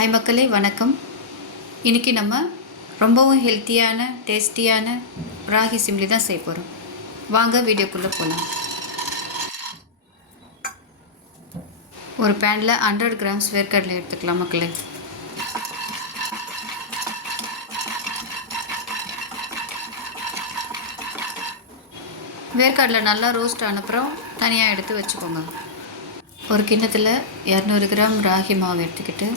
Hi மக்களே, வணக்கம். இன்றைக்கி நம்ம ரொம்பவும் ஹெல்த்தியான டேஸ்டியான ராகி சிம்லி தான் செய்ய போகிறோம். வாங்க வீடியோக்குள்ளே போகலாம். ஒரு பேனில் 100 கிராம்ஸ் வேர்க்கடலை எடுத்துக்கலாம் மக்களே. வேர்க்கடலை நல்லா ரோஸ்ட் ஆனப்புறம் தனியாக எடுத்து வச்சுக்கோங்க. ஒரு கிண்ணத்தில் 200 கிராம் ராகி மாவு எடுத்துக்கிட்டு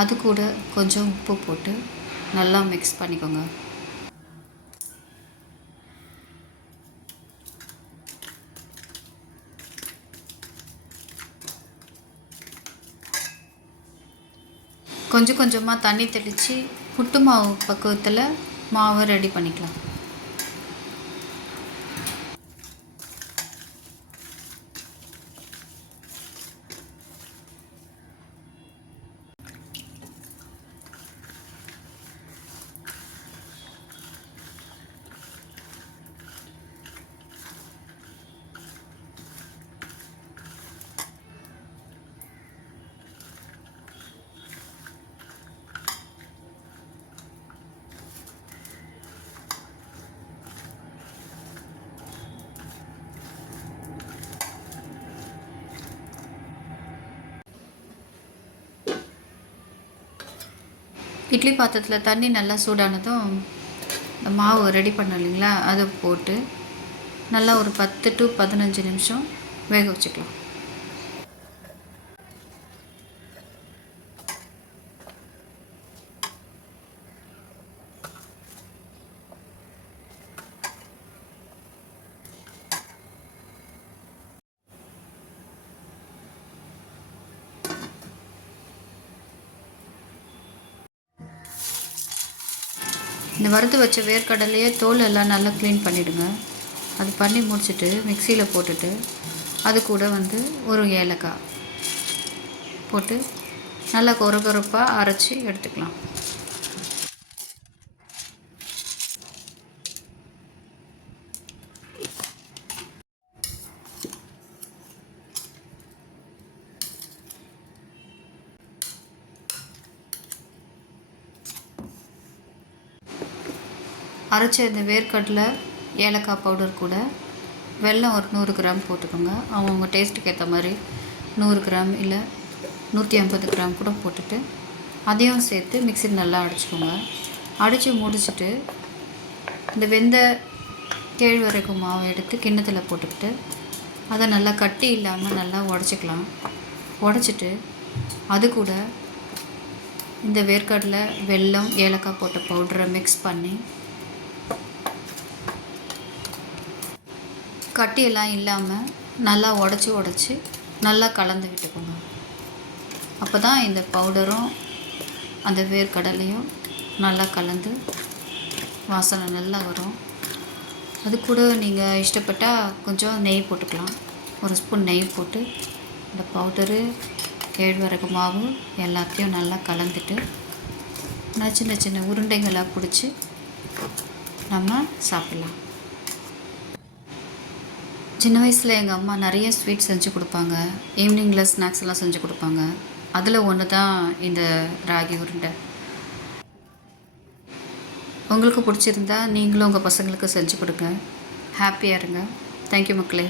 அது கூட கொஞ்சம் உப்பு போட்டு நல்லா மிக்ஸ் பண்ணிக்கோங்க. கொஞ்சம் கொஞ்சமாக தண்ணி தெளித்து புட்டு மாவு பக்குவத்தில் மாவை ரெடி பண்ணிக்கலாம். இட்லி பாத்திரத்தில் தண்ணி நல்லா சூடானதும் இந்த மாவு ரெடி பண்ண இல்லைங்களா, அதை போட்டு நல்லா ஒரு 10 to 15 நிமிஷம் வேக வச்சுக்கலாம். இந்த வறுத்து வச்ச வேர்க்கடலையே தோல் எல்லாம் நல்லா க்ளீன் பண்ணிவிடுங்க. அது பண்ணி முடிச்சுட்டு மிக்சியில் போட்டுட்டு அது கூட ஒரு ஏலக்காய் போட்டு நல்லா கொரகொரப்பாக அரைச்சி எடுத்துக்கலாம். அரைச்ச இந்த வேர்க்கடலை ஏலக்காய் பவுடர் கூட வெல்லம் ஒரு 100 கிராம் போட்டுக்கோங்க. அவங்கவுங்க டேஸ்ட்டுக்கு ஏற்ற மாதிரி 100 கிராம் இல்லை 150 கிராம் கூட போட்டுட்டு அதையும் சேர்த்து மிக்சியில் நல்லா அடிச்சுக்கோங்க. அடித்து முடிச்சுட்டு இந்த வெந்த கேழ்வரகு மாவை எடுத்து கிண்ணத்தில் போட்டுக்கிட்டு அதை நல்லா கட்டி இல்லாமல் நல்லா உடச்சிக்கலாம். உடச்சிட்டு அது கூட இந்த வேர்க்கடலை வெல்லம் ஏலக்காய் போட்ட பவுடரை மிக்ஸ் பண்ணி கட்டியெல்லாம் இல்லாமல் நல்லா உடச்சி நல்லா கலந்து விட்டுக்கோங்க. அப்போ தான் இந்த பவுடரும் அந்த வேர்க்கடலையும் நல்லா கலந்து வாசனை நல்லா வரும். அது கூட நீங்கள் இஷ்டப்பட்டால் கொஞ்சம் நெய் போட்டுக்கலாம். ஒரு ஸ்பூன் நெய் போட்டு இந்த பவுடரு கேழ்வரகு மாவு எல்லாத்தையும் நல்லா கலந்துட்டு சின்ன சின்ன உருண்டைங்களாக பிடிச்சி நம்ம சாப்பிட்லாம். சின்ன வயசில் எங்கள் அம்மா நிறைய ஸ்வீட் செஞ்சு கொடுப்பாங்க. ஈவினிங்கில் ஸ்நாக்ஸ் எல்லாம் செஞ்சு கொடுப்பாங்க. அதில் ஒன்று தான் இந்த ராகி உருண்டை. உங்களுக்கு பிடிச்சிருந்தா நீங்களும் உங்கள் பசங்களுக்கு செஞ்சு கொடுங்க. ஹாப்பியாக இருங்க. தேங்க்யூ மக்களே.